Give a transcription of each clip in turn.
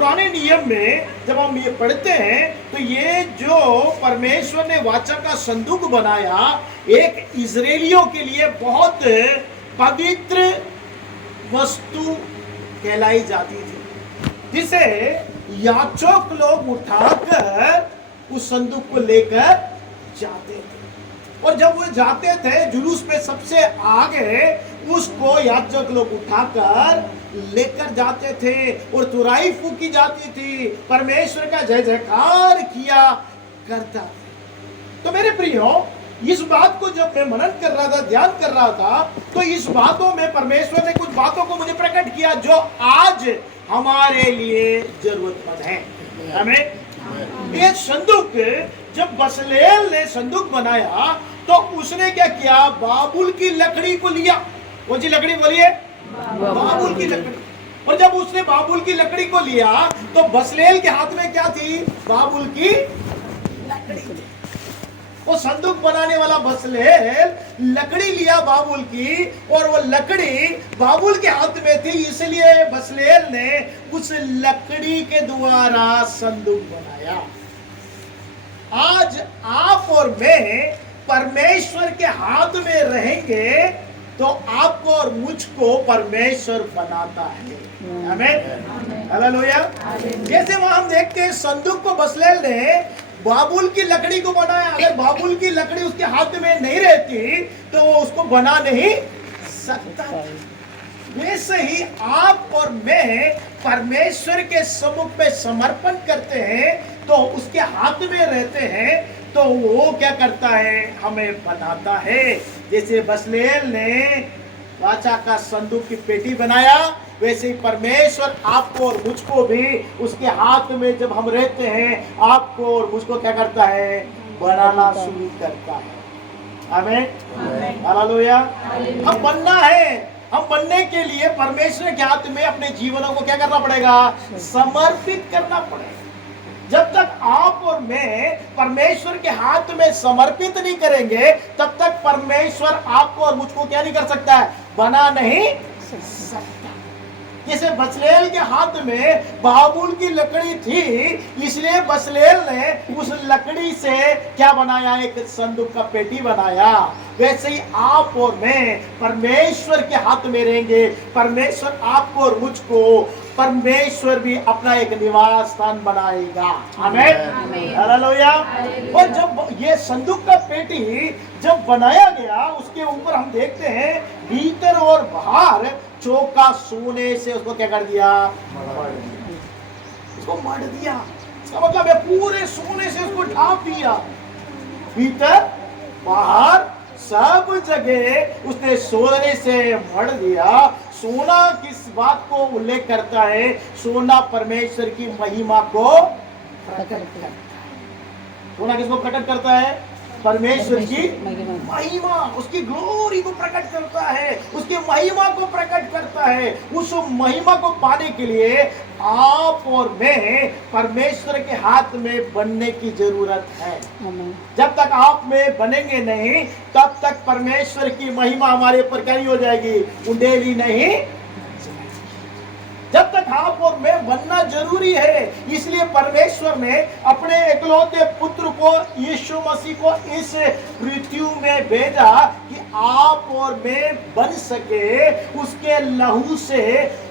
पुराने नियम में जब हम ये पढ़ते हैं तो ये जो परमेश्वर ने वाचा का संदूक बनाया, एक इजरायलियों के लिए बहुत पवित्र वस्तु कहलाई जाती थी, जिसे याजक लोग उठाकर उस संदूक को लेकर जाते थे। और जब वो जाते थे जुलूस में सबसे आगे, उसको याजक लोग उठाकर लेकर जाते थे और तुराई फूकी जाती थी, परमेश्वर का जय जयकार किया करता था। तो मेरे प्रियो, इस बात को जब मैं मनन कर रहा था, ध्यान कर रहा था, तो इस बातों में परमेश्वर ने कुछ बातों को मुझे प्रकट किया जो आज हमारे लिए जरूरतमंद है। हमें ये संदूक, जब बसलेल ने संदूक बनाया तो उसने क्या किया, बाबुल की लकड़ी को लिया। कौन सी लकड़ी बोलिए? बाबुल की लकड़ी। और जब उसने बाबुल की लकड़ी को लिया तो बसलेल के हाथ में क्या थी? बाबुल की लकड़ी। वो संदूक बनाने वाला बसलेल लकड़ी लिया बाबुल की, और वो लकड़ी बाबुल के हाथ में थी, इसलिए बसलेल ने उस लकड़ी के द्वारा संदूक बनाया। आज आप और मैं परमेश्वर के हाथ में रहेंगे तो आपको और मुझको परमेश्वर बनाता है। आमीन, हालेलुया। जैसे वहां हम देखते हैं संदूक को बसलेल ने बाबुल की लकड़ी को बनाया। अगर बाबुल की लकड़ी उसके हाथ में नहीं रहती तो वो उसको बना नहीं सकता। वैसे ही आप और मैं परमेश्वर के सम्मुख में समर्पण करते हैं तो उसके हाथ में रहते हैं, तो वो क्या करता है? हमें बनाता है। जैसे बसलेल ने वाचा का संदूक की पेटी बनाया, वैसे ही परमेश्वर आपको और मुझको भी उसके हाथ में जब हम रहते हैं, आपको और मुझको क्या करता है? बनाना शुरू करता है। आमीन, हालेलुया। हम बनना है। हम बनने के लिए परमेश्वर के हाथ में अपने जीवनों को क्या करना पड़ेगा? समर्पित करना पड़ेगा। जब तक आप और मैं परमेश्वर के हाथ में समर्पित नहीं करेंगे, तब तक परमेश्वर आपको और मुझको क्या नहीं कर सकता है? बना नहीं सकता। जैसे बसलेल के हाथ में बाबुल की लकड़ी थी, इसलिए बसलेल ने उस लकड़ी से क्या बनाया? एक संदूक का पेटी बनाया। वैसे ही आप और मैं परमेश्वर के हाथ में रहेंगे, परमेश्वर आपको और मुझको, परमेश्वर भी अपना एक निवास स्थान बनाएगा। आमीन, हालेलुया। और जब ये संदूक का पेटी जब बनाया गया, उसके ऊपर हम देखते हैं भीतर और बाहर चौका सोने से उसको क्या कर दिया? उसको मढ़ दिया। इसका मतलब है पूरे सोने से उसको ढांप दिया। भीतर बाहर सब जगह उसने सोने से मढ़ दिया। सोना किस बात को उल्लेख करता है? सोना परमेश्वर की महिमा को प्रकट करता है। सोना किसको प्रकट करता है? परमेश्वर की महिमा, उसकी ग्लोरी को प्रकट करता है, उसकी महिमा को प्रकट करता है। उस महिमा को पाने के लिए आप और मैं परमेश्वर के हाथ में बनने की जरूरत है। जब तक आप में बनेंगे नहीं, तब तक परमेश्वर की महिमा हमारे ऊपर क्या नहीं हो जाएगी? उंडेली नहीं। जब तक आप और मैं बनना जरूरी है। इसलिए परमेश्वर ने अपने इकलौते पुत्र को, यीशु मसीह को इस पृथ्वी में भेजा कि आप और मैं बन सके, उसके लहू से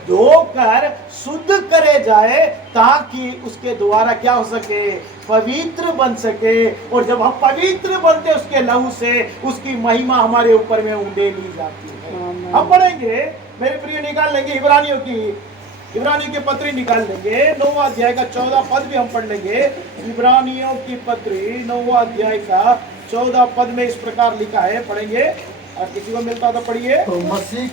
धोकर शुद्ध करे जाए, ताकि उसके द्वारा क्या हो सके? पवित्र बन सके। और जब हम पवित्र बनते उसके लहू से, उसकी महिमा हमारे ऊपर में उंडेली जाती है। हम पढ़ेंगे, मेरे प्रिय, निकाल लेंगे इब्रानियों की पत्री निकाल लेंगे, 9वां अध्याय का 14 पद भी हम पढ़ लेंगे। इब्रानियों की पत्री 9वां अध्याय का 14 पद में इस प्रकार लिखा है, पढ़ेंगे। और किसी को मिलता तो पढ़िए। तो मसीह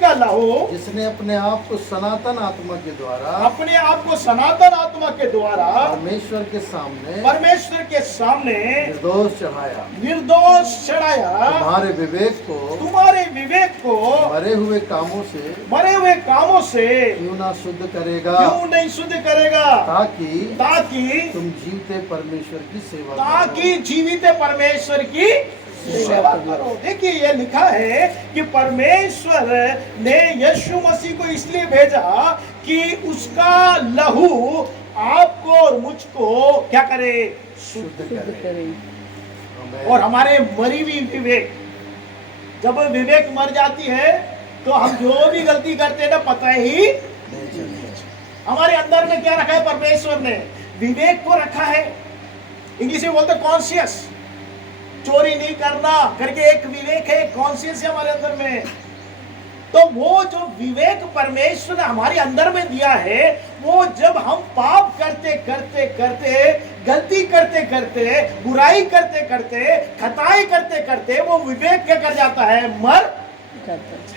का लहू जिसने अपने आप को सनातन आत्मा के द्वारा परमेश्वर के सामने निर्दोष चढ़ाया, तुम्हारे विवेक को मरे हुए कामों से क्यों नहीं शुद्ध करेगा, ताकि तुम जीवित परमेश्वर की सेवा करो। देखिए, यह लिखा है कि परमेश्वर ने यीशु मसीह को इसलिए भेजा कि उसका लहू आपको और मुझको क्या करे, शुद्ध करे। और हमारे मरी हुई विवेक, जब विवेक मर जाती है तो हम जो भी गलती करते हैं ना पता ही, हमारे अंदर में क्या रखा है परमेश्वर ने, विवेक को रखा है। इंग्लिश में बोलते कॉन्शियस, चोरी नहीं करना करके एक विवेक है, कॉन्शियस है हमारे अंदर में। तो वो जो विवेक परमेश्वर ने हमारे अंदर में दिया है, वो जब हम पाप करते करते करते, गलती करते करते, बुराई करते करते, खताई करते करते, वो विवेक क्या कर जाता है, मर जाता है।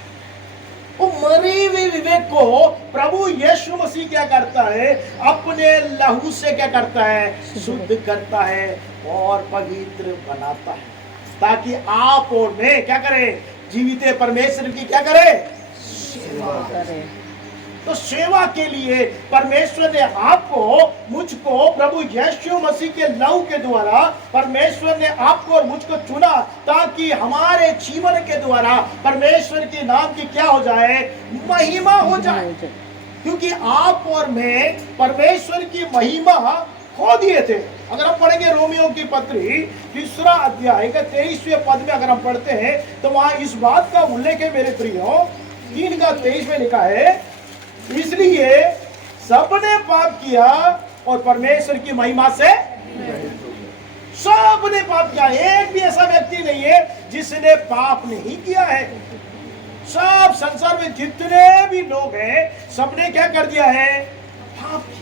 वो मरी हुई विवेक को प्रभु यीशु मसीह क्या करता है, अपने लहू से क्या करता है, शुद्ध करता है और पवित्र बनाता है, ताकि आप और मैं क्या करें, जीवित परमेश्वर की क्या करे, सेवा करे। तो सेवा के लिए परमेश्वर ने आपको, मुझको, प्रभु यीशु मसीह के लहू के द्वारा परमेश्वर ने आपको और मुझको चुना, ताकि हमारे जीवन के द्वारा परमेश्वर के नाम की क्या हो जाए, महिमा हो जाए। क्योंकि आप और मैं परमेश्वर की महिमा खो दिए थे। अगर हम पढ़ेंगे रोमियो की पत्री 3 अध्याय का 23वें पद में अगर हम पढ़ते हैं तो वहां इस बात का उल्लेख है मेरे प्रियो, 3:23 में लिखा है, इसलिए सबने पाप किया और परमेश्वर की महिमा से, सबने पाप किया। एक भी ऐसा व्यक्ति नहीं है जिसने पाप नहीं किया है। सब संसार में जितने भी लोग हैं सबने क्या कर दिया है, पाप किया।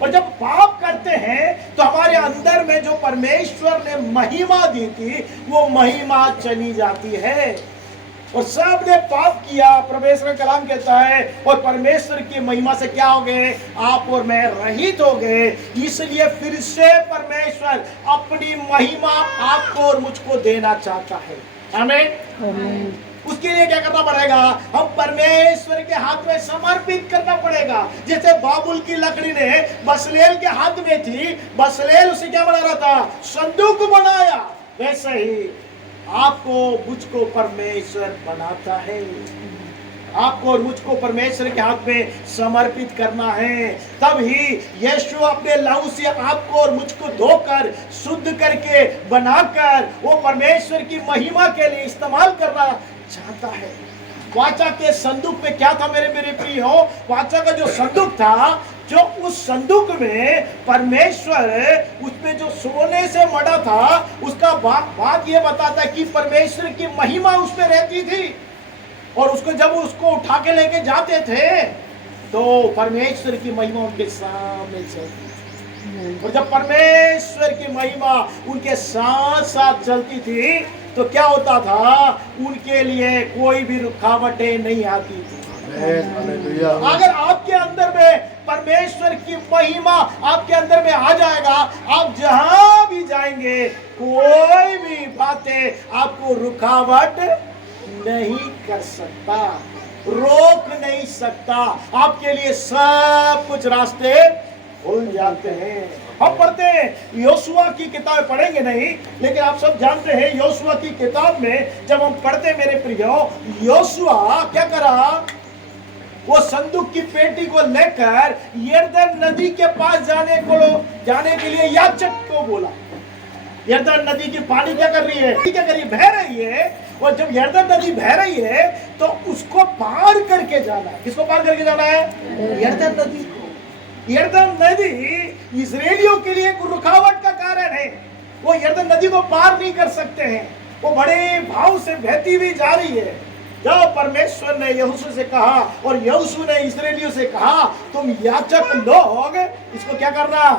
और जब पाप करते हैं तो हमारे अंदर में जो परमेश्वर ने महिमा दी थी वो महिमा चली जाती है। और सब ने पाप किया, परमेश्वर का कलाम कहता है, और परमेश्वर की महिमा से क्या हो गए, आप और मैं रहित हो गए। इसलिए फिर से परमेश्वर अपनी महिमा आपको और मुझको देना चाहता है। आमीन। उसके लिए क्या करना पड़ेगा, हम परमेश्वर के हाथ में समर्पित करना पड़ेगा। जैसे बाबुल की लकड़ी ने बसलेल के हाथ में थी, बसलेल उसे क्या बना रहा था, संदूक बनाया, वैसे ही आपको मुझको परमेश्वर बनाता है। आपको और मुझको परमेश्वर के हाथ में समर्पित करना है, तब ही यीशु अपने लहू से आपको और मुझको धोकर, शुद्ध करके, बनाकर वो परमेश्वर की महिमा के लिए इस्तेमाल करना चाहता है। वाचा के संदूक में क्या था मेरे प्रियो, वाचा का जो संदूक था, जो उस संदूक में परमेश्वर, उसमें जो सोने से मड़ा था, उसका बात ये बताता कि परमेश्वर की महिमा उसमें रहती थी। और उसको जब उसको उठा के लेके जाते थे तो परमेश्वर की महिमा उनके सामने चलती थी। और जब परमेश्वर की महिमा उनके साथ साथ चलती थी तो क्या होता था, उनके लिए कोई भी रुकावटें नहीं आती थी। अगर आपके अंदर में परमेश्वर की महिमा आपके अंदर में आ जाएगा, आप जहां भी जाएंगे कोई भी बातें आपको रुकावट नहीं कर सकता, रोक नहीं सकता। आपके लिए सब कुछ रास्ते खुल जाते हैं। हम पढ़ते हैं योशुआ की किताब, पढ़ेंगे नहीं, लेकिन आप सब जानते हैं योशुआ की किताब में जब हम पढ़ते हैं मेरे प्रियो, योशुआ क्या करा, वो संदूक की पेटी को लेकर यरदन नदी के पास जाने के लिए याचक को बोला। यरदन नदी की पानी क्या कर रही है, बह रही है। और जब यरदन नदी बह रही है तो उसको पार करके जाना है। किसको पार करके जाना है, यरदन नदी को। यरदन नदी इस्राएलियों के लिए एक रुकावट का कारण है। वो यरदन नदी को पार नहीं कर सकते हैं, वो बड़े भाव से बहती हुई जा रही है। जब परमेश्वर ने यहोशू से कहा और यहोशू ने इस्राएलियों से कहा, तुम याचक लोग इसको क्या करना,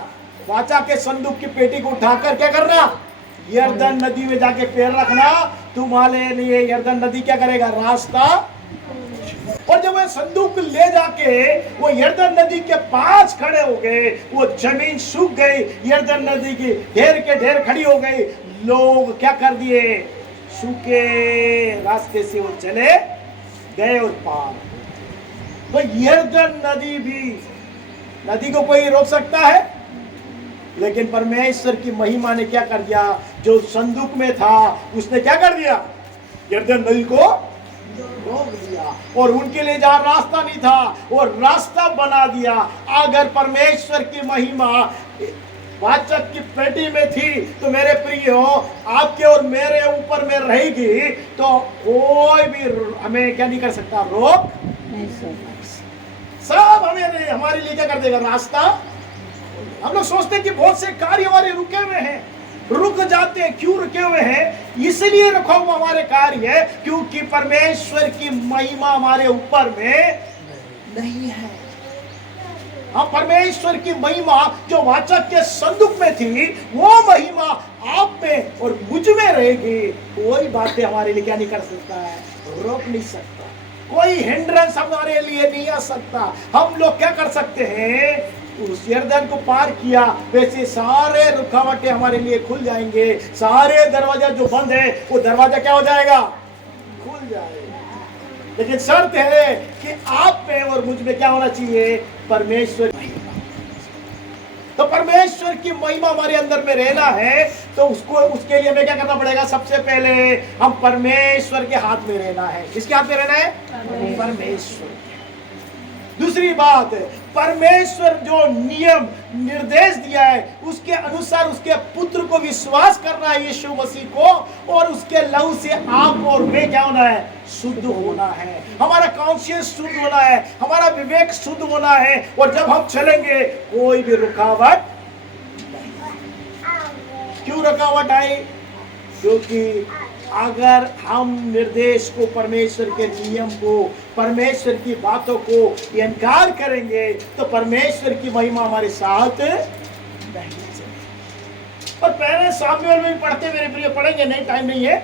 वाचा के संदूक की पेटी को उठाकर क्या करना, यरदन नदी में जाके पैर रखना, तुम्हारे लिए यरदन नदी क्या करेगा, रास्ता। और जब वह संदूक ले जाके वो यरदन नदी के पास खड़े हो गए, वो जमीन सूख गई, यरदन नदी की ढेर के ढेर खड़ी हो गई। लोग क्या कर दिए, सूखे रास्ते से वो चले गए और पार। तो यरदन नदी भी, नदी को कोई रोक सकता है, लेकिन परमेश्वर की महिमा ने क्या कर दिया, जो संदूक में था उसने क्या कर दिया, यरदन नदी को रोक दिया, और उनके लिए जहां रास्ता नहीं था वो रास्ता बना दिया। अगर परमेश्वर की महिमा वाचक की पेटी में थी तो मेरे प्रियो आपके और मेरे ऊपर में रहेगी, तो कोई भी हमें क्या नहीं कर सकता, रोक नहीं सकता। सब हमें हमारे लिए क्या कर देगा, रास्ता। हम लोग सोचते हैं कि बहुत से कार्य हमारे रुके हुए हैं, रुक जाते हैं। क्यों रुके हुए हैं? इसलिए रुका हुआ हमारे कार्य है क्योंकि परमेश्वर की महिमा हमारे ऊपर में नहीं है। हम परमेश्वर की महिमा जो वाचक के संदूक में थी, वो महिमा आप में और मुझ में रहेगी। कोई बातें हमारे लिए क्या नहीं कर सकता है, रोक नहीं सकता। कोई हिंड्रेंस हमारे लिए नहीं आ सकता। हम लोग क्या कर सकते हैं, उस यरदन को पार किया वैसे सारे रुकावटें हमारे लिए खुल जाएंगे। सारे दरवाजा जो बंद है वो दरवाजा क्या हो जाएगा, खुल जाएगा। लेकिन शर्त है कि आप में और मुझ में क्या होना चाहिए, परमेश्वर। तो परमेश्वर की महिमा हमारे अंदर में रहना है तो उसके लिए हमें क्या करना पड़ेगा, सबसे पहले हम परमेश्वर के हाथ में रहना है। किसके हाथ में रहना है, परमेश्वर। दूसरी बात, परमेश्वर जो नियम निर्देश दिया है उसके अनुसार उसके पुत्र को विश्वास करना है, यीशु मसीह को, और उसके लहू से आप और मैं क्या होना है, शुद्ध होना है। हमारा कॉन्शियस शुद्ध होना है, हमारा विवेक शुद्ध होना है। और जब हम चलेंगे कोई भी रुकावट, क्यों रुकावट आई, क्योंकि अगर हम निर्देश को, परमेश्वर के नियम को, परमेश्वर की बातों को इनकार करेंगे तो परमेश्वर की महिमा हमारे साथ नहीं चलेगी। और पहले सामुएल में पढ़ते, मेरे प्रिय पढ़ेंगे, नहीं टाइम नहीं है।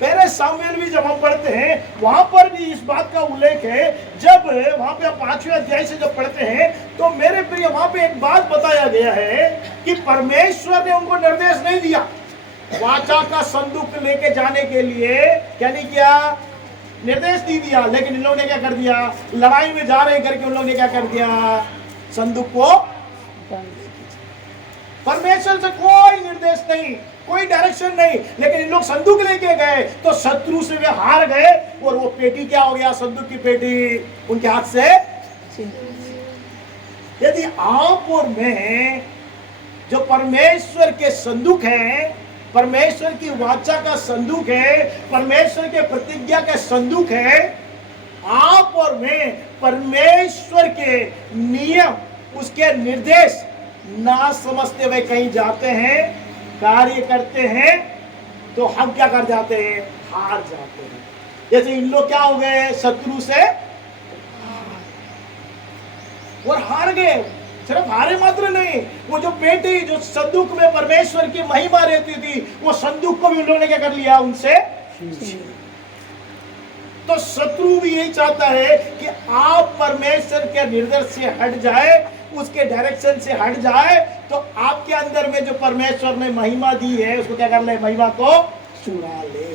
पहले सामुएल भी जब हम पढ़ते हैं वहां पर भी इस बात का उल्लेख है। जब वहां पे 5वें अध्याय से जब पढ़ते हैं तो मेरे प्रिय वहां पे एक बात बताया गया है कि परमेश्वर ने उनको निर्देश नहीं दिया वाचा का संदूक लेके जाने के लिए, क्या नहीं किया, निर्देश नहीं दिया। लेकिन इन लोगों ने क्या कर दिया, लड़ाई में जा रहे करके उन लोगों ने क्या कर दिया, संदूक को। परमेश्वर से कोई निर्देश नहीं, कोई डायरेक्शन नहीं, लेकिन इन लोग संदूक लेके गए तो शत्रु से वे हार गए और वो पेटी क्या हो गया, संदूक की पेटी उनके हाथ से। यदि आप और मैं जो परमेश्वर के संदूक है, परमेश्वर की वाचा का संदूक है, परमेश्वर के प्रतिज्ञा का संदूक है, आप और मैं परमेश्वर के नियम, उसके निर्देश ना समझते हुए कहीं जाते हैं, कार्य करते हैं, तो हम क्या कर जाते हैं, हार जाते हैं। जैसे इन लोग क्या हो गए, शत्रु से और हार गए। सिर्फ हारे मात्र नहीं, वो जो पेटी, जो संदूक में परमेश्वर की महिमा रहती थी, वो संदूक को भी उन लोगों ने क्या कर लिया, उनसे। तो शत्रु भी यही चाहता है कि आप परमेश्वर के निर्देश से हट जाए, उसके डायरेक्शन से हट जाए, तो आपके अंदर में जो परमेश्वर ने महिमा दी है उसको क्या कर ले, महिमा को चुरा ले।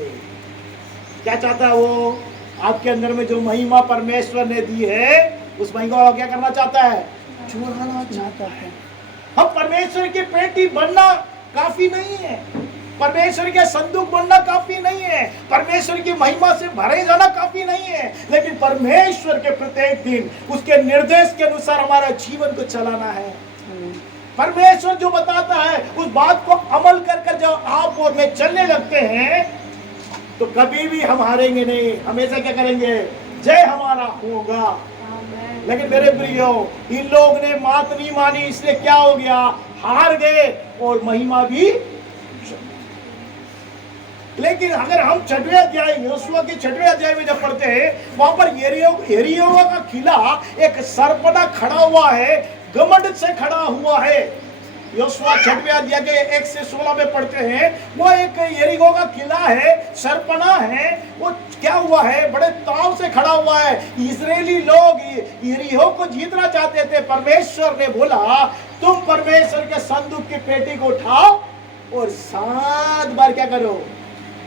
क्या चाहता है वो, आपके अंदर में जो महिमा परमेश्वर ने दी है उस महिमा को क्या करना चाहता है, चुराना चाहता है। हम परमेश्वर की पेटी बनना काफी नहीं है, परमेश्वर के संदूक बनना काफी नहीं है, परमेश्वर की महिमा से भरे जाना काफी नहीं है, लेकिन परमेश्वर के प्रत्येक दिन उसके निर्देश के अनुसार हमारा जीवन को चलाना है। परमेश्वर जो बताता है उस बात को अमल कर जब आप और मैं चलने लगते हैं तो कभी भी हम हारेंगे नहीं, हमेशा क्या करेंगे, जय हमारा होगा। लेकिन मेरे प्रियो, इन लोग ने बात नहीं मानी, इसलिए क्या हो गया, हार गए और महिमा भी। लेकिन अगर हम 6वें अध्याय, योशुआ के 6वें अध्याय में जब पढ़ते हैं, वहां पर यरीहो का किला एक सरपटा खड़ा हुआ है, घमंड से खड़ा हुआ है। योशुआ 6वें अध्याय के 1 से 16 में पढ़ते हैं, वो एक यरीहो का किला है, सरपना है, वो क्या हुआ है, बड़े ताव से खड़ा हुआ है। इजरायली लोग यरीहो को जीतना चाहते थे। परमेश्वर ने बोला, तुम परमेश्वर के संदूक की पेटी को उठाओ और 7 बार क्या करो,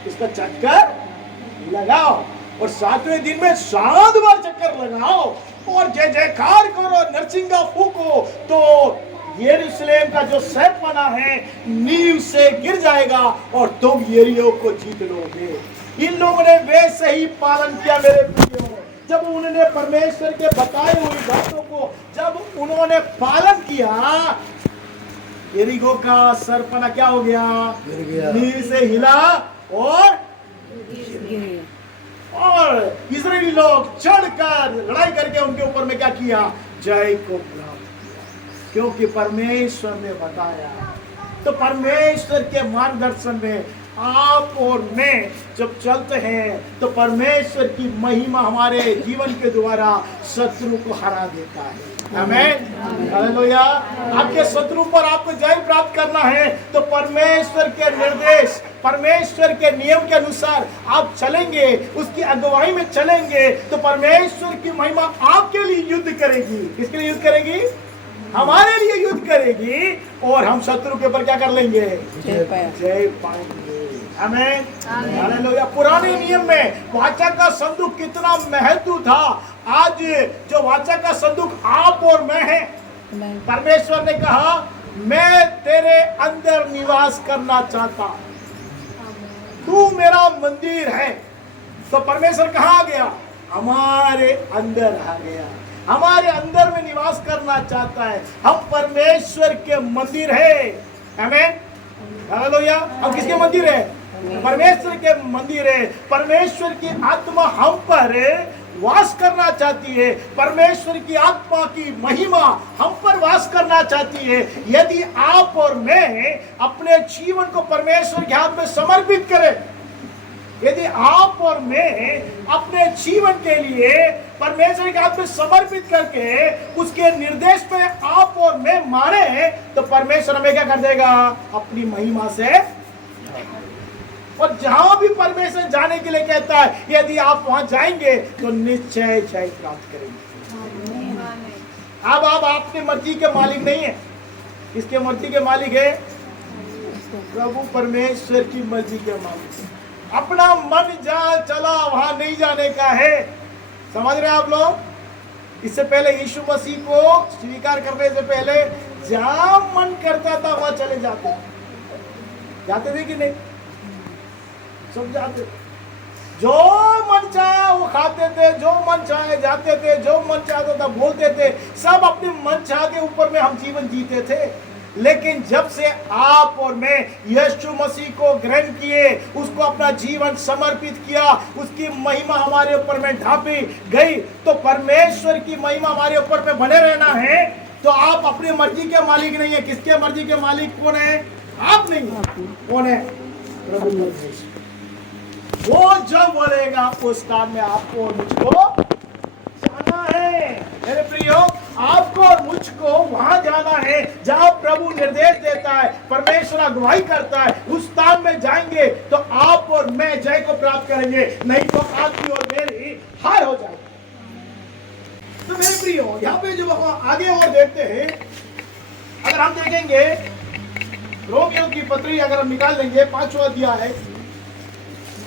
इसका चक्कर लगाओ, और 7वें दिन में 7 बार चक्कर लगाओ और जय जयकार करो, नरसिंगा फूको, तो यरूशलेम का जो सरपना है नींव से गिर जाएगा और तुम यरीहो को जीत लोगे। इन लोगों ने वैसे ही पालन किया मेरे प्रियो। जब उन्होंने परमेश्वर के बताए हुई बातों को जब उन्होंने पालन किया, यरीहो का सरपना क्या हो गया? गिर गया। नींव से हिला और इस्राएली लोग चढ़कर लड़ाई करके उनके ऊपर में क्या किया? जय को प्राप्त किया, क्योंकि परमेश्वर ने बताया। तो परमेश्वर के मार्गदर्शन में आप और मैं जब चलते हैं तो परमेश्वर की महिमा हमारे जीवन के द्वारा शत्रु को हरा देता है। आमीन, हालेलुया। आपके शत्रु पर आपको जय प्राप्त करना है तो परमेश्वर के निर्देश, परमेश्वर के नियम के अनुसार आप चलेंगे, उसकी अगुवाई में चलेंगे तो परमेश्वर की महिमा आपके लिए युद्ध करेगी। किसके लिए युद्ध करेगी? हमारे लिए युद्ध करेगी और हम शत्रु के ऊपर क्या कर लेंगे? जय पाएंगे। आमीन, हालेलुया। पुराने नियम में वाचा का संदूक कितना महत्व था। आज जो वाचा का संदूक आप और मैं है, परमेश्वर ने कहा मैं तेरे अंदर निवास करना चाहता, तू मेरा मंदिर है। तो परमेश्वर कहाँ आ गया? हमारे अंदर आ गया, हमारे अंदर में निवास करना चाहता है। हम परमेश्वर के मंदिर है। आमीन, हालेलुया। हम किसके मंदिर है? परमेश्वर के मंदिर है। परमेश्वर की आत्मा हम पर वास करना चाहती है। परमेश्वर की आत्मा की महिमा हम पर वास करना चाहती है। यदि आप और मैं अपने जीवन को परमेश्वर के हाथ में समर्पित करें, यदि आप और मैं अपने जीवन के लिए परमेश्वर के हाथ में समर्पित करके उसके निर्देश पे आप और मैं माने तो परमेश्वर हमें क्या कर देगा? अपनी महिमा से। और जहां भी परमेश्वर जाने के लिए कहता है, यदि आप वहां जाएंगे तो निश्चय जय प्राप्त करेंगे। अब आप अपनी मर्जी के मालिक नहीं है। किसके मर्जी के मालिक है? प्रभु परमेश्वर की मर्जी के मालिक है। अपना मन जहां चला वहां नहीं जाने का है। समझ रहे हैं आप लोग? इससे पहले यीशु मसीह को स्वीकार करने से पहले जहां मन करता था वहां चले जाते थे कि नहीं? सब जाते थे। जो मन चाहा वो खाते थे, जो मन चाहे जाते थे, जो मन चाहता था बोलते थे। सब अपने मन चाह के ऊपर में हम जीवन जीते थे। लेकिन जब से आप और मैं यीशु मसीह को ग्रहण किए, उसको अपना जीवन समर्पित किया, उसकी महिमा हमारे ऊपर में ढापी गई, तो परमेश्वर की महिमा हमारे ऊपर में बने रहना है। तो आप अपनी मर्जी के मालिक नहीं है। किसके मर्जी के मालिक कौन है? आप नहीं। कौन है? प्रभु परमेश्वर। वो जब बोलेगा उस काम में आपको और मुझको जाना है। मेरे प्रियो, आपको और मुझको वहां जाना है जहां प्रभु निर्देश देता है, परमेश्वर अगुवाई करता है। उस स्थान में जाएंगे तो आप और मैं जय को प्राप्त करेंगे, नहीं तो आपकी और मेरी हार हो जाएगी। तो मेरे प्रियो, यहाँ पे जब हम आगे और देखते हैं, अगर हम देखेंगे रोमियो की पत्री, अगर हम निकाल लेंगे 5वां अध्याय है,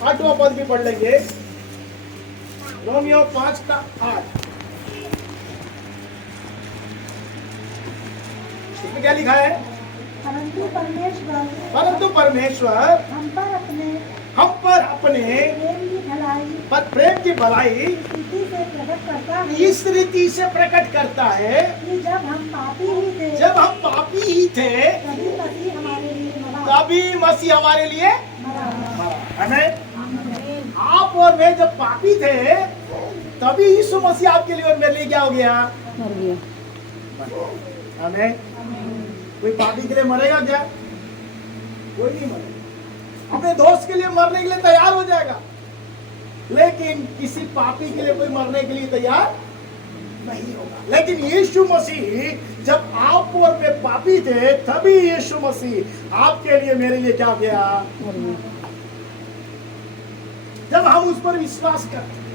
8वां पद भी पढ़ लेंगे। रोमियो 5:8 इसमें क्या लिखा है? परंतु परमेश्वर हम पर अपने प्रेम की भलाई इस रीति से प्रकट करता है कि जब हम पापी ही थे तभी मसीह हमारे लिए मरा। आप और मैं जब पापी थे तभी यीशु मसीह आपके लिए और मेरे लिए क्या हो गया? हमें कोई पापी के लिए मरेगा क्या? कोई नहीं मरेगा। अपने दोस्त के लिए मरने के लिए तैयार हो जाएगा, लेकिन किसी पापी के लिए कोई मरने के लिए तैयार नहीं होगा। लेकिन यीशु मसीह जब आप और मैं पापी थे तभी यीशु मसीह आपके लिए मेरे लिए क्या किया? जब हम उस पर विश्वास करते हैं,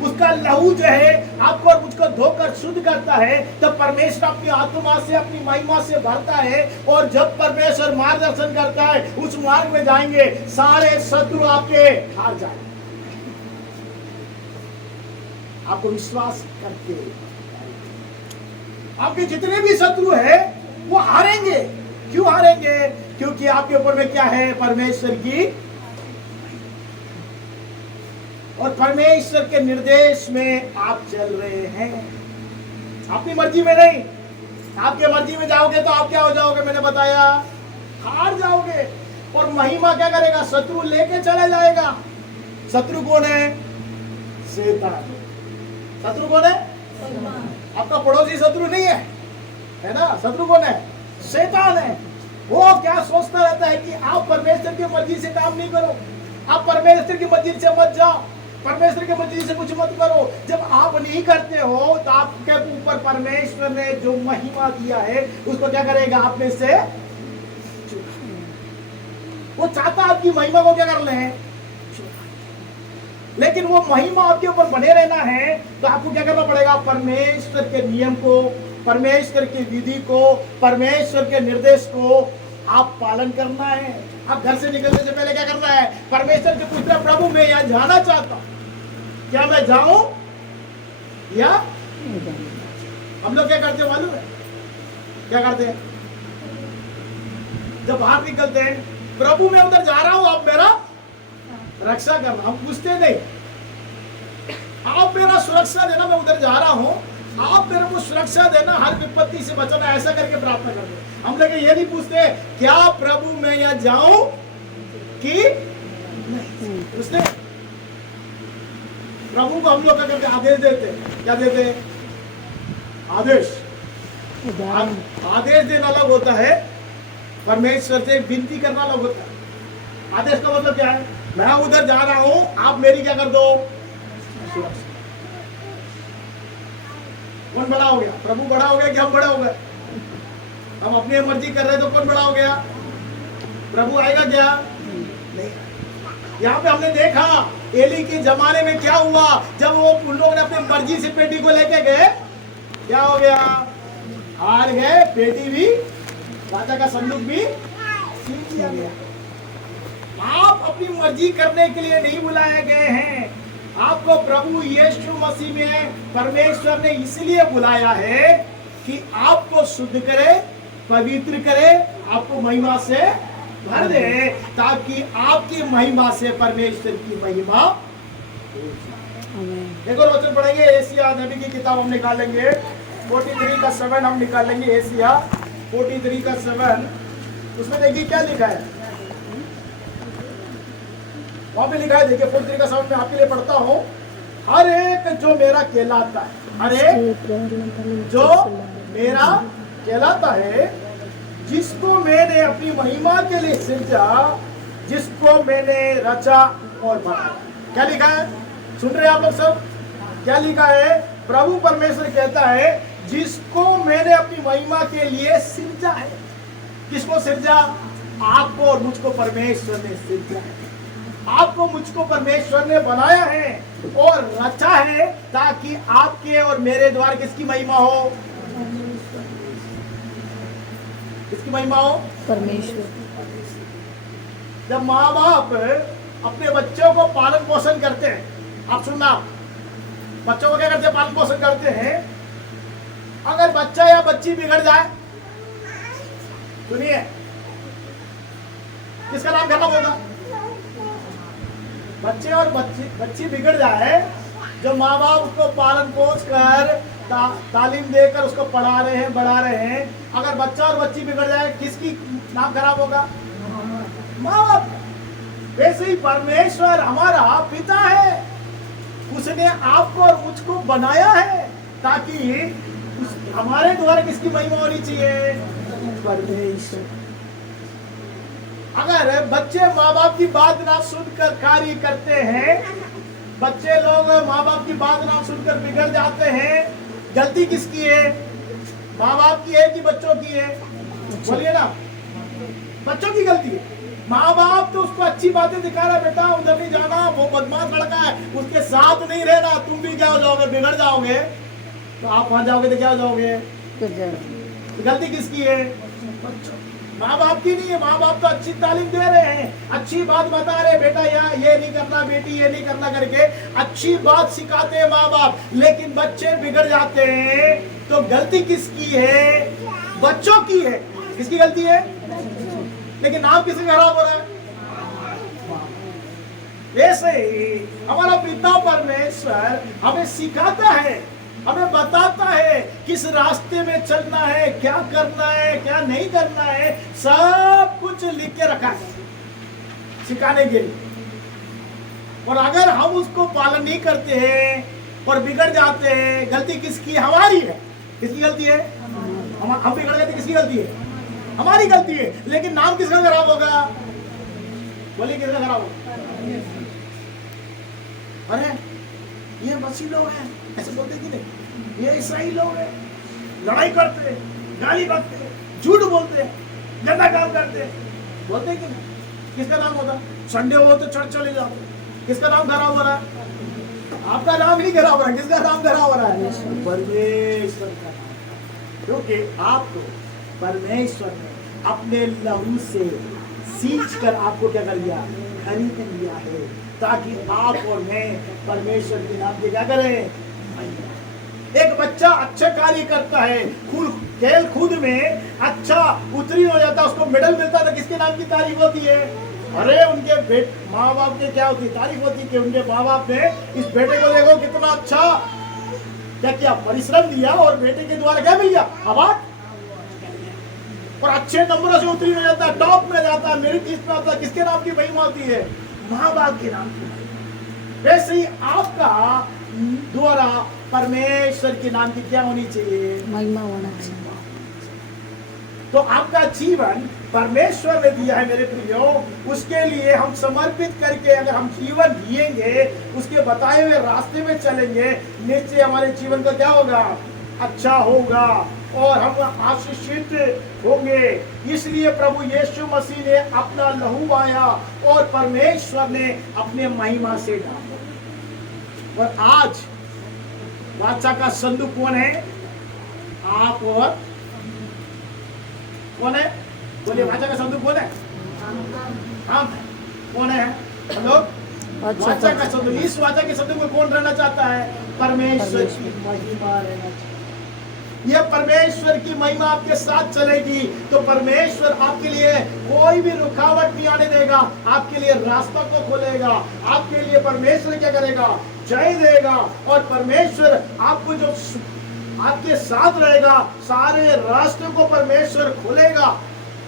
उसका लहू जो है आपको और मुझको धोकर शुद्ध करता है, तब परमेश्वर अपनी आत्मा से, अपनी महिमा से भरता है। और जब परमेश्वर मार्गदर्शन करता है, उस मार्ग में जाएंगे, सारे शत्रु आपके हार जाएंगे। आपको विश्वास करके आपके जितने भी शत्रु है वो हारेंगे। क्यों हारेंगे? क्योंकि आपके ऊपर में क्या है? परमेश्वर की और परमेश्वर के निर्देश में आप चल रहे हैं, अपनी मर्जी में नहीं। आपके मर्जी में जाओगे तो आप क्या हो जाओगे, मैंने बताया, हार जाओगे। और महिमा क्या करेगा, शत्रु लेके चला जाएगा। शत्रु कौन है, शैतान। शत्रु कौन है, आपका पड़ोसी शत्रु नहीं है ना। शत्रु कौन है, शैतान है। वो क्या सोचता रहता है कि आप परमेश्वर की मर्जी से काम नहीं करो, आप परमेश्वर की मर्जी से मत जाओ, परमेश्वर की मर्जी से कुछ मत करो। जब आप नहीं करते हो तो आपके ऊपर परमेश्वर ने जो महिमा दिया है उसको क्या करेगा, आप में से वो चाहता आपकी महिमा को क्या कर ले, लेकिन वो महिमा आपके ऊपर बने रहना है तो आपको क्या करना पड़ेगा, परमेश्वर के नियम को, परमेश्वर की विधि को, परमेश्वर के निर्देश को आप पालन करना है। आप घर से निकलने से पहले क्या करना है, परमेश्वर से पूछना, प्रभु मैं यहाँ जाना चाहता हूँ, क्या मैं जाऊं या। हम लोग क्या करते हैं मालूम है, क्या करते हैं, जब बाहर निकलते हैं, प्रभु मैं उधर जा रहा हूं, आप मेरा रक्षा करना। हम पूछते नहीं, आप मेरा सुरक्षा देना, मैं उधर जा रहा हूं, आप मेरे को सुरक्षा देना, हर विपत्ति से बचाना, ऐसा करके प्रार्थना करते हैं। हम लोग ये नहीं पूछते क्या प्रभु मैं यहाँ जाऊं कि नहीं। पूछते प्रभु को हम लोग क्या करते, आदेश देते। क्या देते, आदेश। आदेश देना अलग होता है, परमेश्वर से विनती करना अलग होता है। आदेश का मतलब क्या है, मैं उधर जा रहा हूं, आप मेरी क्या कर दो, सुरक्षा। कौन बड़ा हो गया, प्रभु बड़ा हो गया कि हम बड़ा हो गए। हम अपनी मर्जी कर रहे तो कौन बड़ा हो गया, प्रभु आएगा क्या, नहीं। यहाँ पे हमने देखा एली के जमाने में क्या हुआ, जब वो उन लोगों ने अपनी मर्जी से पेटी को लेके गए, क्या हो गया, हार गए। पेटी भी, राजा का संदूक भी छीन लिया गया। आप अपनी मर्जी करने के लिए नहीं बुलाए गए हैं, आपको प्रभु यीशु मसीह में परमेश्वर ने इसलिए बुलाया है कि आपको शुद्ध करे, पवित्र करे, आपको महिमा से भर दे, ताकि आपकी महिमा से परमेश्वर की महिमा। एक और वचन पढ़ेंगे, एशिया नबी की किताब हम निकालेंगे 43 का 7 हम निकालेंगे, एशिया 43 का 7। उसमें देखिए क्या लिखा है, वहां पे लिखा है, देखिए 43 का 7 में आपके लिए पढ़ता हूं। हर एक जो मेरा कहलाता है, हर एक जो मेरा कहलाता है, जिसको मैंने अपनी महिमा के लिए सृजा, जिसको मैंने रचा और बनाया। क्या लिखा है, सुन रहे हैं आप लोग सब, क्या लिखा है, प्रभु परमेश्वर कहता है, जिसको मैंने अपनी महिमा के लिए सृजा है। किसको सृजा, आपको और मुझको परमेश्वर ने सृजा है। आपको मुझको परमेश्वर ने बनाया है और रचा है, ताकि आपके और मेरे द्वारा किसकी महिमा हो, किसकी महिमा हो, परमेश्वर। जब माँ बाप अपने बच्चों को पालन पोषण करते हैं, आप सुनना, बच्चों को क्या करते हैं, पालन पोषण करते हैं। अगर बच्चा या बच्ची बिगड़ जाए, सुनिए, किसका नाम खराब होगा, बच्चे और बच्ची बिगड़ जाए, जो माँ बाप उसको पालन पोष कर तालीम देकर उसको पढ़ा रहे हैं, बढ़ा रहे हैं, अगर बच्चा और बच्ची बिगड़ जाए, किसकी नाम खराब होगा, माँ बाप। वैसे ही परमेश्वर हमारा पिता है, उसने आपको और मुझको बनाया है, ताकि हमारे द्वारा किसकी महिमा होनी चाहिए, परमेश्वर। अगर बच्चे माँ बाप की बात ना सुनकर कार्य करते हैं, बच्चे लोग माँ बाप की बात ना सुनकर बिगड़ जाते हैं, गलती किसकी है, माँ बाप की है कि बच्चों की है, बोलिए ना, बच्चों की गलती है। माँ बाप तो उसको अच्छी बातें दिखा रहा है, बेटा उधर नहीं जाना, वो बदमाश लड़का है, उसके साथ नहीं रहना, तुम भी क्या हो जाओगे, बिगड़ जाओगे। तो आप वहां जाओगे तो क्या हो जाओगे, गलती किसकी है, बच्चों। माँ बाप की नहीं है, माँ बाप तो अच्छी तालीम दे रहे हैं, अच्छी बात बता रहे, बेटा यहाँ ये नहीं करना, बेटी ये नहीं करना करके अच्छी बात सिखाते हैं माँ बाप, लेकिन बच्चे बिगड़ जाते हैं। तो गलती किसकी है, बच्चों की है। किसकी गलती है, लेकिन नाम किसका खराब हो रहा है, वैसे ही हमारा पिता परमेश्वर हमें सिखाता है, हमें बताता है किस रास्ते में चलना है, क्या करना है, क्या नहीं करना है, सब कुछ लिख के रखा है सिखाने के लिए। और अगर हम उसको पालन नहीं करते हैं और बिगड़ जाते हैं, गलती किसकी? हमारी है। किसकी गलती है? हम बिगड़ गए, किसकी गलती है? हमारी गलती है। लेकिन नाम किसका खराब होगा? बोलिए किसका खराब होगा? अरे ये मसीह लोग हैं, ऐसे बोलते कि नहीं, ये ईसाई लोग हैं, लड़ाई करते हैं, गाली बकते हैं, झूठ बोलते हैं, गंदा काम करते हैं, बोलते कि नहीं? किसका नाम होता? संडे हो तो चर्च चले जाते। किसका नाम खराब हो रहा है? आपका नाम नहीं खराब हो रहा है। किसका नाम खराब हो रहा है? परमेश्वर का नाम। क्योंकि आपको परमेश्वर ने अपने लहू से सींच कर आपको क्या कर लिया? खरीद लिया है, ताकि आप और मैं परमेश्वर के नाम के क्या करें? एक बच्चा अच्छा कार्य करता है, खेल कूद में अच्छा उत्तीर्ण हो जाता है, उसको मेडल मिलता है, तो किसके नाम की तारीफ होती है? अरे उनके माँ बाप के क्या होती तारीफ होती कि उनके माँ बाप ने इस बेटे को देखो कितना अच्छा क्या किया, परिश्रम दिया और बेटे के द्वारा क्या मिल गया? अवार्ड। और अच्छे नंबरों से उत्तीर्ण हो जाता है, टॉप में जाता है, मेरिट लिस्ट में आता है। किसके नाम की महिमा होती है? माँ बाप के नाम की। वैसे ही आपका द्वारा परमेश्वर के नाम की क्या होनी चाहिए? महिमा होना चाहिए। तो आपका जीवन परमेश्वर ने दिया है मेरे प्रियो, उसके लिए हम समर्पित करके अगर हम जीवन जिएंगे, उसके बताए हुए रास्ते में चलेंगे, निश्चय हमारे जीवन का क्या होगा? अच्छा होगा और हम आशीषित होंगे। इसलिए प्रभु यीशु मसीह ने अपना लहू आया और परमेश्वर ने अपने महिमा से डाला। और आज वाचा का संदूक कौन है? आप और कौन है? बोलिए, वाचा का संदूक कौन है? हम। कौन है? हम लोग। वाचा का संदूक। इस वाचा के संदूक में कौन रहना चाहता है? परमेश्वर की महिमा रहना चाहता है। यह परमेश्वर की महिमा आपके साथ चलेगी तो परमेश्वर आपके लिए कोई भी रुकावट नहीं आने देगा, आपके लिए रास्ता को खोलेगा, आपके लिए परमेश्वर क्या करेगा? जय देगा। और परमेश्वर आपको जो आपके साथ रहेगा, सारे रास्ते को परमेश्वर खोलेगा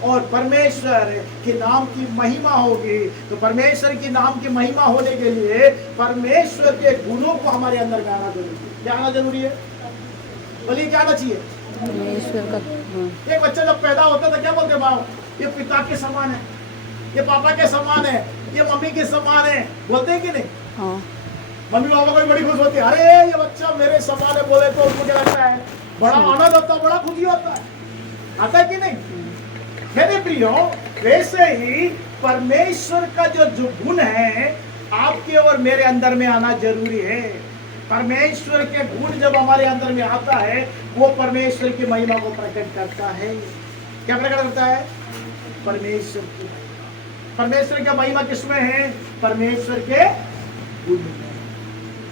और परमेश्वर के नाम की महिमा होगी। तो परमेश्वर की नाम की महिमा होने के लिए परमेश्वर के गुणों को हमारे अंदर गाना जरूरी है। क्या आना जरूरी है? बोलिए, क्या आना चाहिए? परमेश्वर का। एक बच्चा जब पैदा होता था क्या बोलते माँ? ये पिता के समान है, ये पापा के समान है, ये मम्मी के समान है, बोलते हैं कि नहीं? हाँ। मम्मी पापा को भी बड़ी खुश होती है, अरे ये बच्चा मेरे समान है बोले तो उनको क्या लगता है? बड़ा आनंद होता है, बड़ा खुशी होता है। आता है कि नहीं? मेरे प्रियो, वैसे ही परमेश्वर का जो गुण है आपके और मेरे अंदर में आना जरूरी है। परमेश्वर के गुण जब हमारे अंदर में आता है, वो परमेश्वर की महिमा को प्रकट करता है। क्या प्रकट करता है? परमेश्वर की। परमेश्वर की महिमा किसमें है? परमेश्वर के गुण में।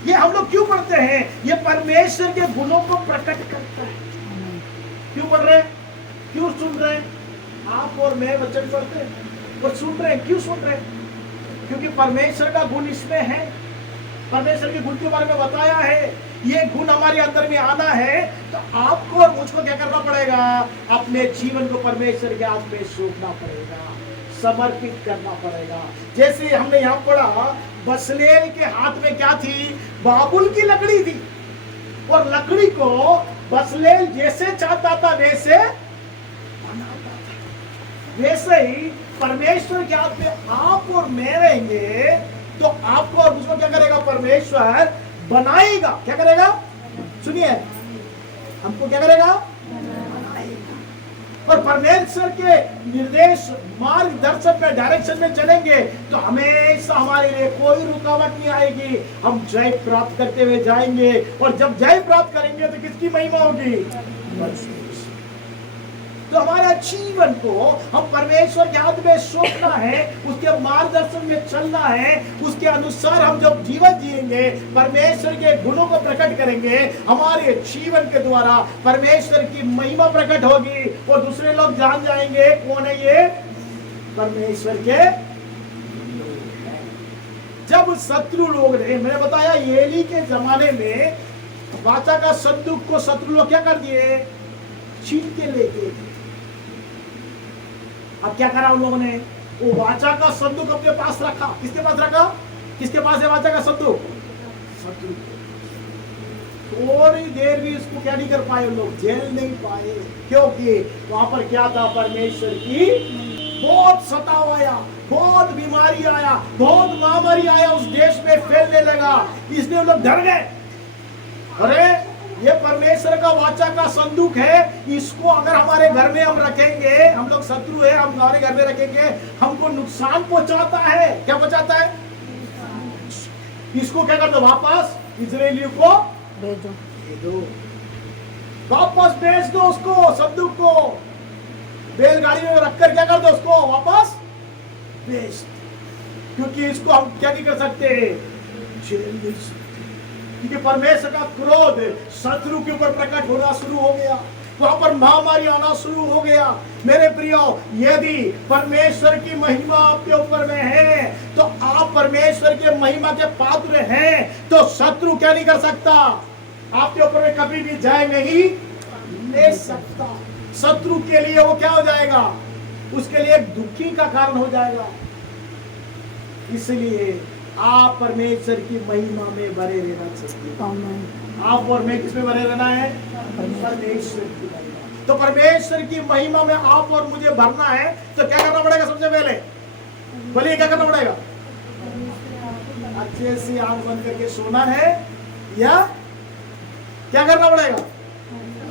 ये हम लोग क्यों पढ़ते हैं? ये परमेश्वर के गुणों को प्रकट करता है। क्यों पढ़ रहे हैं? क्यों सुन रहे हैं? आप और मैं बच्चे पढ़ते हैं और सुन रहे हैं। क्यों सुन रहे हैं? क्योंकि परमेश्वर का गुण इसमें है। परमेश्वर के गुण के बारे में बताया है। ये गुण हमारे अंदर में आना है तो आपको और मुझको क्या करना पड़ेगा? अपने जीवन को परमेश्वर के हाथ में सौंपना पड़ेगा, समर्पित करना पड़ेगा। जैसे हमने यहाँ पढ़ा, बसलेल के हाथ में क्या थी? बाबुल की लकड़ी थी और लकड़ी को बसलेल जैसे चाहता था वैसे बनाता था। वैसे ही परमेश्वर के हाथ में आप और मैं रहेंगे तो आपको और मुझको क्या करेगा? परमेश्वर बनाएगा। क्या करेगा? सुनिए, हमको क्या करेगा? बनाएगा। और परमेश्वर के निर्देश, मार्गदर्शन में, डायरेक्शन में चलेंगे तो हमेशा हमारे लिए कोई रुकावट नहीं आएगी। हम जय प्राप्त करते हुए जाएंगे और जब जय प्राप्त करेंगे तो किसकी महिमा होगी? तो हमारे जीवन को हम परमेश्वर के हाथ में सौंपना है, उसके मार्गदर्शन में चलना है, उसके अनुसार हम जब जीवन जिएंगे, परमेश्वर के गुणों को प्रकट करेंगे, हमारे जीवन के द्वारा परमेश्वर की महिमा प्रकट होगी और दूसरे लोग जान जाएंगे कौन है ये? परमेश्वर के। जब शत्रु लोग रहे, मैंने बताया एली के जमाने में वाचा का संदूक को शत्रु लोग क्या कर दिए, छीन के लेके। अब क्या करा उन लोगों ने, वो वाचा का संदूक अपने पास रखा। किसके पास रखा, किसके पास है वाचा का संदूक, शत्रु। थोड़ी देर भी इसको क्या नहीं कर पाए, उन लोग जेल नहीं पाए, क्योंकि वहां पर क्या था, परमेश्वर की बहुत सताव आया, बहुत बीमारी आया, बहुत महामारी आया, उस देश में फैलने लगा। इसलिए लोग डर गए, अरे ये परमेश्वर का वाचा का संदूक है, इसको अगर हमारे घर में हम रखेंगे, हम लोग शत्रु है, हम हमारे घर में रखेंगे, हमको नुकसान पहुंचाता है। क्या पहुंचाता है, इसको क्या कर दो, वापस इजरायलियों को भेजो, वापस भेज दो उसको, संदूक को बैलगाड़ी में रखकर क्या कर दो, उसको वापस भेज दो। क्योंकि इसको हम क्या नहीं कर सकते, जेल नहीं सकते। क्योंकि परमेश्वर का क्रोध शत्रु के ऊपर प्रकट होना शुरू हो गया, वहां पर महामारी आना शुरू हो गया। मेरे प्रियो, यदि परमेश्वर की महिमा आपके ऊपर में है, तो आप परमेश्वर के महिमा के पात्र हैं, तो शत्रु क्या नहीं कर सकता, आपके ऊपर में कभी भी जय नहीं ले सकता। शत्रु के लिए वो क्या हो जाएगा, उसके लिए एक दुखी का कारण हो जाएगा। इसलिए आप परमेश्वर की महिमा में बने रहना चाहिए। आप और मैं किसमें बने रहना है, परमेश्वर की महिमा। तो परमेश्वर की महिमा में आप और मुझे भरना है, तो क्या करना पड़ेगा, सबसे पहले बोलिए क्या करना पड़ेगा, अच्छे से आंख बंद करके सोना है, या क्या करना पड़ेगा,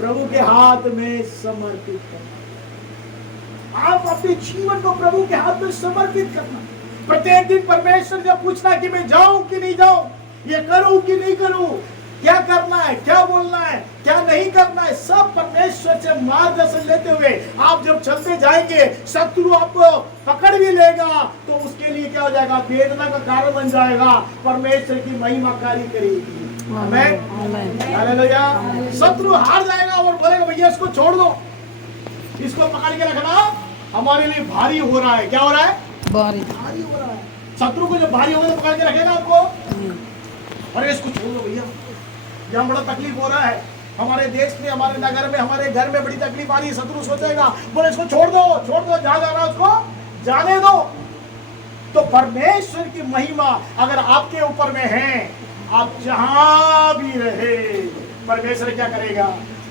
प्रभु के हाथ में समर्पित करना। आप अपने जीवन को प्रभु के हाथ में समर्पित करना। प्रत्येक दिन परमेश्वर जब पूछना कि मैं जाऊं कि नहीं जाऊं, ये करूं कि नहीं करूं, क्या करना है, क्या बोलना है, क्या नहीं करना है, सब परमेश्वर से मार्गदर्शन लेते हुए आप जब चलते जाएंगे, शत्रु आपको पकड़ भी लेगा तो उसके लिए क्या हो जाएगा, वेदना का कारण बन जाएगा। परमेश्वर की महिमा कार्य करेगी। आमेन, हालेलुया। शत्रु हार जाएगा और बोलेगा भैया इसको छोड़ दो, इसको पकड़ के रखना हमारे लिए भारी हो रहा है। क्या हो रहा है, भारी हो रहा है। शत्रु को जब भारी होगा तो पकड़ के रखेगा आपको, अरे इसको छोड़ दो भैया, यहाँ बड़ा तकलीफ हो रहा है, हमारे देश में, हमारे नगर में, हमारे घर में बड़ी तकलीफ आ रही है। शत्रु सोचेगा, बोले इसको छोड़ दो, छोड़ दो, जहां जाना उसको जाने दो। तो परमेश्वर की महिमा अगर आपके ऊपर में है, आप जहां भी रहे, परमेश्वर क्या करेगा,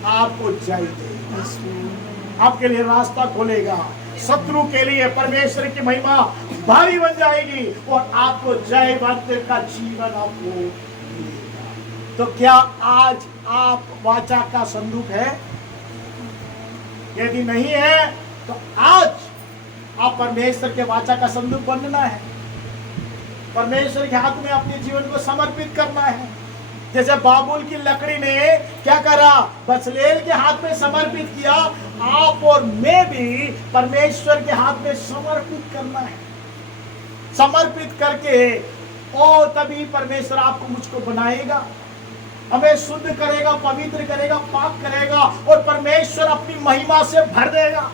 आपको जय देगा, आपके लिए रास्ता खोलेगा। शत्रु के लिए परमेश्वर की महिमा भारी बन जाएगी और आपको जयवंत का जीवन आपको मिलेगा। तो क्या आज आप वाचा का संदूक है? यदि नहीं है तो आज आप परमेश्वर के वाचा का संदूक बनना है, परमेश्वर के हाथ में अपने जीवन को समर्पित करना है। जैसे बाबुल की लकड़ी ने क्या करा, बचलेल के हाथ में समर्पित किया, आप और मैं भी परमेश्वर के हाथ में समर्पित करना है। समर्पित करके और तभी परमेश्वर आपको मुझको बनाएगा, हमें शुद्ध करेगा, पवित्र करेगा, पाक करेगा और परमेश्वर अपनी महिमा से भर देगा।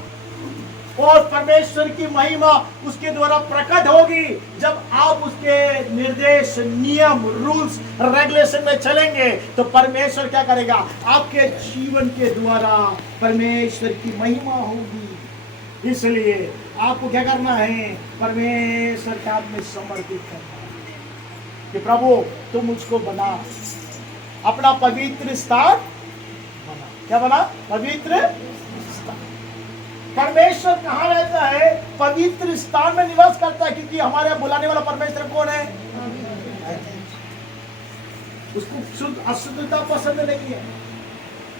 और परमेश्वर की महिमा उसके द्वारा प्रकट होगी जब आप उसके निर्देश, नियम, रूल्स, रेगुलेशन में चलेंगे। तो परमेश्वर क्या करेगा, आपके जीवन के द्वारा परमेश्वर की महिमा होगी। इसलिए आपको क्या करना है, परमेश्वर के हाथ में समर्पित करना है कि प्रभु तुम मुझको बना, अपना पवित्र स्थान बना। क्या बना, पवित्र स्थान। परमेश्वर कहाँ रहता है, पवित्र स्थान में निवास करता है, क्योंकि हमारे बुलाने वाला परमेश्वर कौन है, उसको शुद्ध अशुद्धता पसंद नहीं है,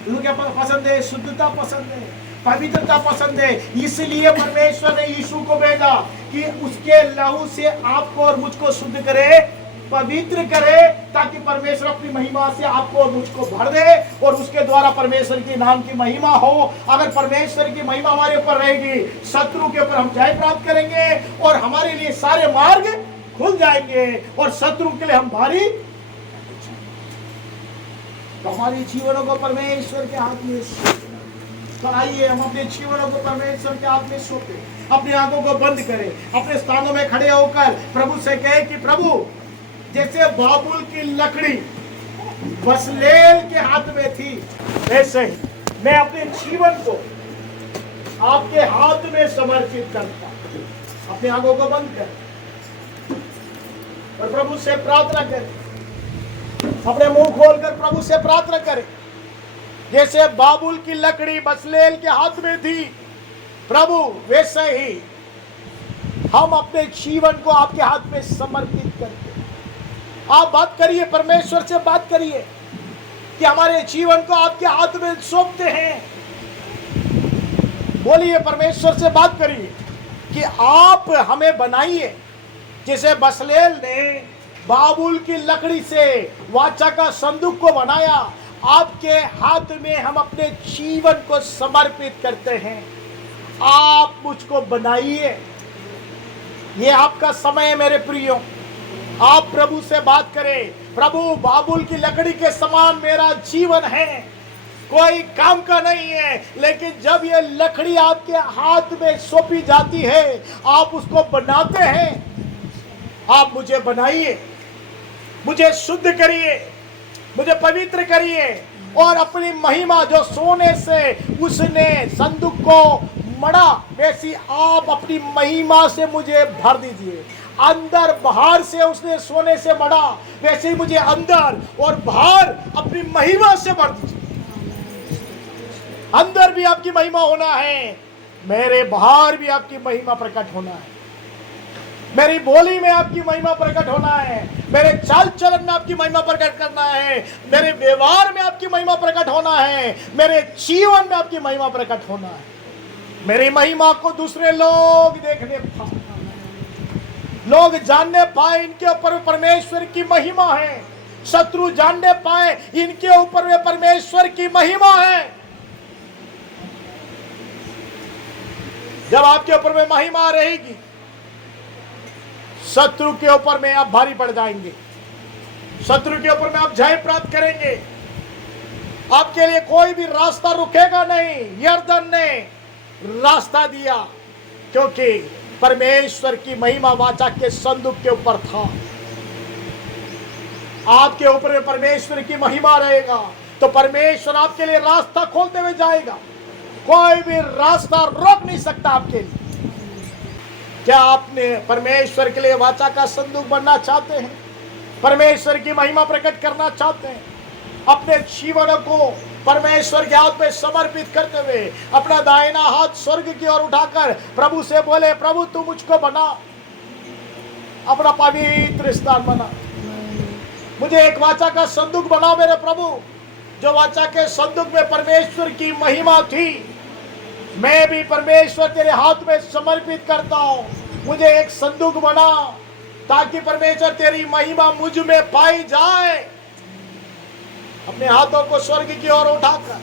उसको क्या पसंद है, शुद्धता पसंद है, पवित्रता पसंद है। इसलिए परमेश्वर ने यीशु को भेजा कि उसके लहू से आपको और मुझको शुद्ध करे, पवित्र करे, ताकि परमेश्वर अपनी महिमा से आपको और मुझको भर दे और उसके द्वारा परमेश्वर के नाम की महिमा हो। अगर परमेश्वर की महिमा हमारे ऊपर रहेगी, शत्रु के ऊपर हम जय प्राप्त करेंगे और हमारे लिए सारे मार्ग खुल जाएंगे और शत्रु के लिए हम भारी। तो हमारे जीवनों को परमेश्वर के हाथ में सौंपे। तो आइए हम अपने जीवनों को परमेश्वर के हाथ में सौंपे, अपनी आंखों को बंद करें, अपने स्थानों में खड़े होकर प्रभु से कहे कि प्रभु जैसे बाबुल की लकड़ी बसलेल के हाथ में थी, वैसे ही मैं अपने जीवन को आपके हाथ में समर्पित करता हूं। अपनी आंखों को बंद कर और प्रभु से प्रार्थना करें। अपने मुंह खोलकर प्रभु से प्रार्थना करें। जैसे बाबुल की लकड़ी बसलेल के हाथ में थी प्रभु, वैसे ही हम अपने जीवन को आपके हाथ में समर्पित करते हैं। आप बात करिए, परमेश्वर से बात करिए कि हमारे जीवन को आपके हाथ में सौंपते हैं। बोलिए, परमेश्वर से बात करिए कि आप हमें बनाइए। जैसे बसलेल ने बाबुल की लकड़ी से वाचा का संदूक को बनाया, आपके हाथ में हम अपने जीवन को समर्पित करते हैं। आप मुझको बनाइए। ये आपका समय है मेरे प्रियो। आप प्रभु से बात करें, प्रभु बाबुल की लकड़ी के समान मेरा जीवन है, कोई काम का नहीं है, लेकिन जब ये लकड़ी आपके हाथ में सौंपी जाती है, आप उसको बनाते हैं। आप मुझे बनाइए, मुझे शुद्ध करिए, मुझे पवित्र करिए और अपनी महिमा जो सोने से उसने संदूक को मढ़ा, वैसी आप अपनी महिमा से मुझे भर दीजिए। अंदर बाहर से उसने सोने से मढ़ा, वैसे ही मुझे अंदर और बाहर अपनी महिमा से भर दीजिए। अंदर भी आपकी महिमा होना है, मेरे बाहर भी आपकी महिमा प्रकट होना है। मेरी बोली में आपकी महिमा प्रकट होना है, मेरे चाल चलन में आपकी महिमा प्रकट करना है, मेरे व्यवहार में आपकी महिमा प्रकट होना है, मेरे जीवन में आपकी महिमा प्रकट होना है। मेरी महिमा को दूसरे लोग देखने पाए, लोग जानने पाए इनके ऊपर परमेश्वर की महिमा है। शत्रु जानने पाए इनके ऊपर वे परमेश्वर की महिमा है। जब आपके ऊपर में महिमा रहेगी, शत्रु के ऊपर में आप भारी पड़ जाएंगे, शत्रु के ऊपर में आप जय प्राप्त करेंगे। आपके लिए कोई भी रास्ता रुकेगा नहीं। यरदन ने रास्ता दिया क्योंकि परमेश्वर की महिमा वाचा के संदूक के ऊपर था। आपके ऊपर में परमेश्वर की महिमा रहेगा तो परमेश्वर आपके लिए रास्ता खोलते हुए जाएगा। कोई भी रास्ता रोक नहीं सकता आपके लिए। क्या आपने परमेश्वर के लिए वाचा का संदूक बनना चाहते हैं? परमेश्वर की महिमा प्रकट करना चाहते हैं? अपने जीवन को परमेश्वर के हाथ में समर्पित करते हुए अपना दाहिना हाथ स्वर्ग की ओर उठाकर प्रभु से बोले, प्रभु तू मुझको बना, अपना पवित्र स्थान बना, मुझे एक वाचा का संदूक बनाओ मेरे प्रभु। जो वाचा के संदूक में परमेश्वर की महिमा थी, मैं भी परमेश्वर तेरे हाथ में समर्पित करता हूँ। मुझे एक संदूक बना ताकि परमेश्वर तेरी महिमा मुझ में पाई जाए। अपने हाथों को स्वर्ग की ओर उठाकर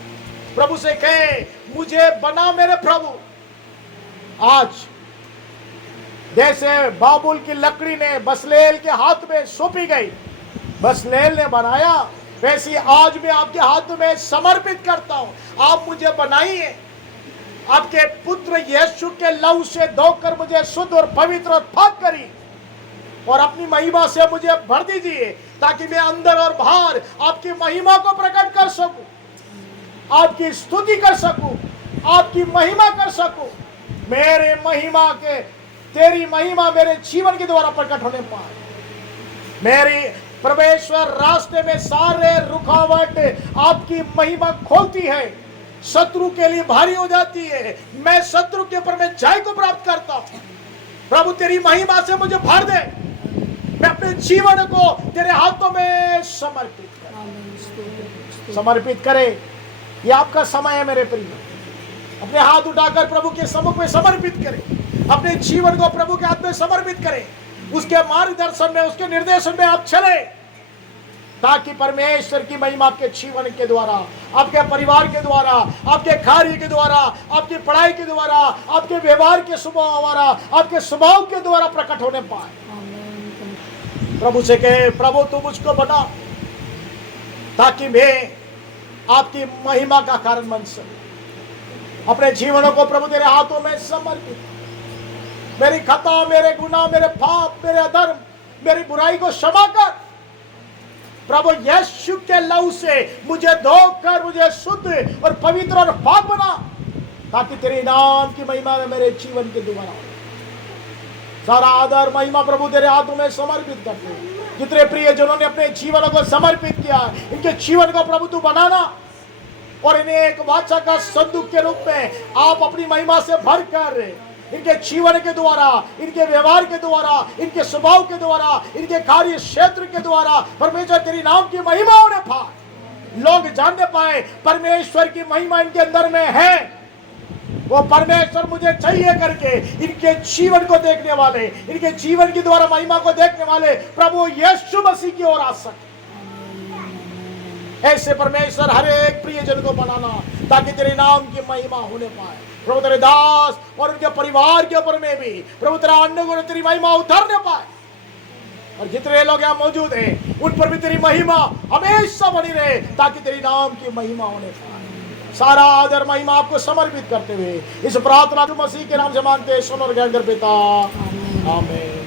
प्रभु से कहे, मुझे बना मेरे प्रभु। आज जैसे बाबुल की लकड़ी ने बसलेल के हाथ में सौंपी गई, बसलेल ने बनाया, वैसे आज मैं आपके हाथ में समर्पित करता हूं। आप मुझे बनाइए, आपके पुत्र यीशु के लहू से धोकर मुझे शुद्ध और पवित्र और पाक करिए और अपनी महिमा से मुझे भर दीजिए ताकि मैं अंदर और बाहर आपकी महिमा को प्रकट कर सकूं, आपकी स्तुति कर सकूं, आपकी महिमा कर सकूं। मेरे महिमा के तेरी महिमा मेरे जीवन के द्वारा प्रकट होने पाए। मेरी परमेश्वर रास्ते में सारे रुकावट आपकी महिमा खोलती है, शत्रु के लिए भारी हो जाती है। मैं शत्रु के ऊपर में जय को प्राप्त करता हूं। प्रभु तेरी महिमा से मुझे भर दे, मैं अपने जीवन को तेरे हाथों में समर्पित करे। यह आपका समय है मेरे प्रिय। अपने हाथ उठाकर प्रभु के सम्मुख में समर्पित करें, अपने जीवन को प्रभु के हाथ में समर्पित करें। उसके मार्गदर्शन में, उसके निर्देशन में आप चले ताकि परमेश्वर की महिमा आपके जीवन के द्वारा, आपके परिवार के द्वारा, आपके कार्य के द्वारा, आपकी पढ़ाई के द्वारा, आपके व्यवहार के स्वभाव द्वारा, आपके स्वभाव के द्वारा प्रकट होने पाए। प्रभु से कहे, प्रभु तू मुझको बना ताकि मैं आपकी महिमा का कारण बन सकूं। अपने जीवनों को प्रभु तेरे हाथों में समर्पित। मेरी खता, मेरे गुनाह, मेरे पाप, मेरे अधर्म, मेरी बुराई को क्षमा कर। प्रभु यीशु के लहू से मुझे धोकर मुझे शुद्ध और पवित्र और पाक बना, ताकि तेरे नाम की महिमा में मेरे जीवन के द्वारा हो। सारा आदर महिमा प्रभु तेरे हाथों में समर्पित करते हैं। जितने प्रिय जनों ने अपने जीवन को समर्पित किया, इनके जीवन को प्रभु तू बनाना और इन्हें एक वाचा का संदूक के रूप में आप अपनी महिमा से भरकर इनके जीवन के द्वारा, इनके व्यवहार के द्वारा, इनके स्वभाव के द्वारा, इनके कार्य क्षेत्र के द्वारा परमेश्वर तेरी नाम की महिमा होने पाए, लोग जानने पाए परमेश्वर की महिमा इनके अंदर में है। वो परमेश्वर मुझे चाहिए करके इनके जीवन को देखने वाले, इनके जीवन के द्वारा महिमा को देखने वाले प्रभु यीशु मसीह की ओर आ सके। ऐसे परमेश्वर हर एक प्रियजन को बनाना, ताकि तेरे नाम की महिमा होने पाए। प्रभु तेरे दास और उनके परिवार के ऊपर में भी प्रभु तेरा अनुग्रह और तेरी महिमा उतरने पाए, और जितने लोग यहाँ मौजूद हैं उन पर भी तेरी महिमा हमेशा बनी रहे, ताकि तेरी नाम की महिमा होने पाए। सारा आदर महिमा आपको समर्पित करते हुए इस प्रार्थना को मसीह के नाम से मांगते हैं, सुन और ज्ञान कर पिता, आमीन।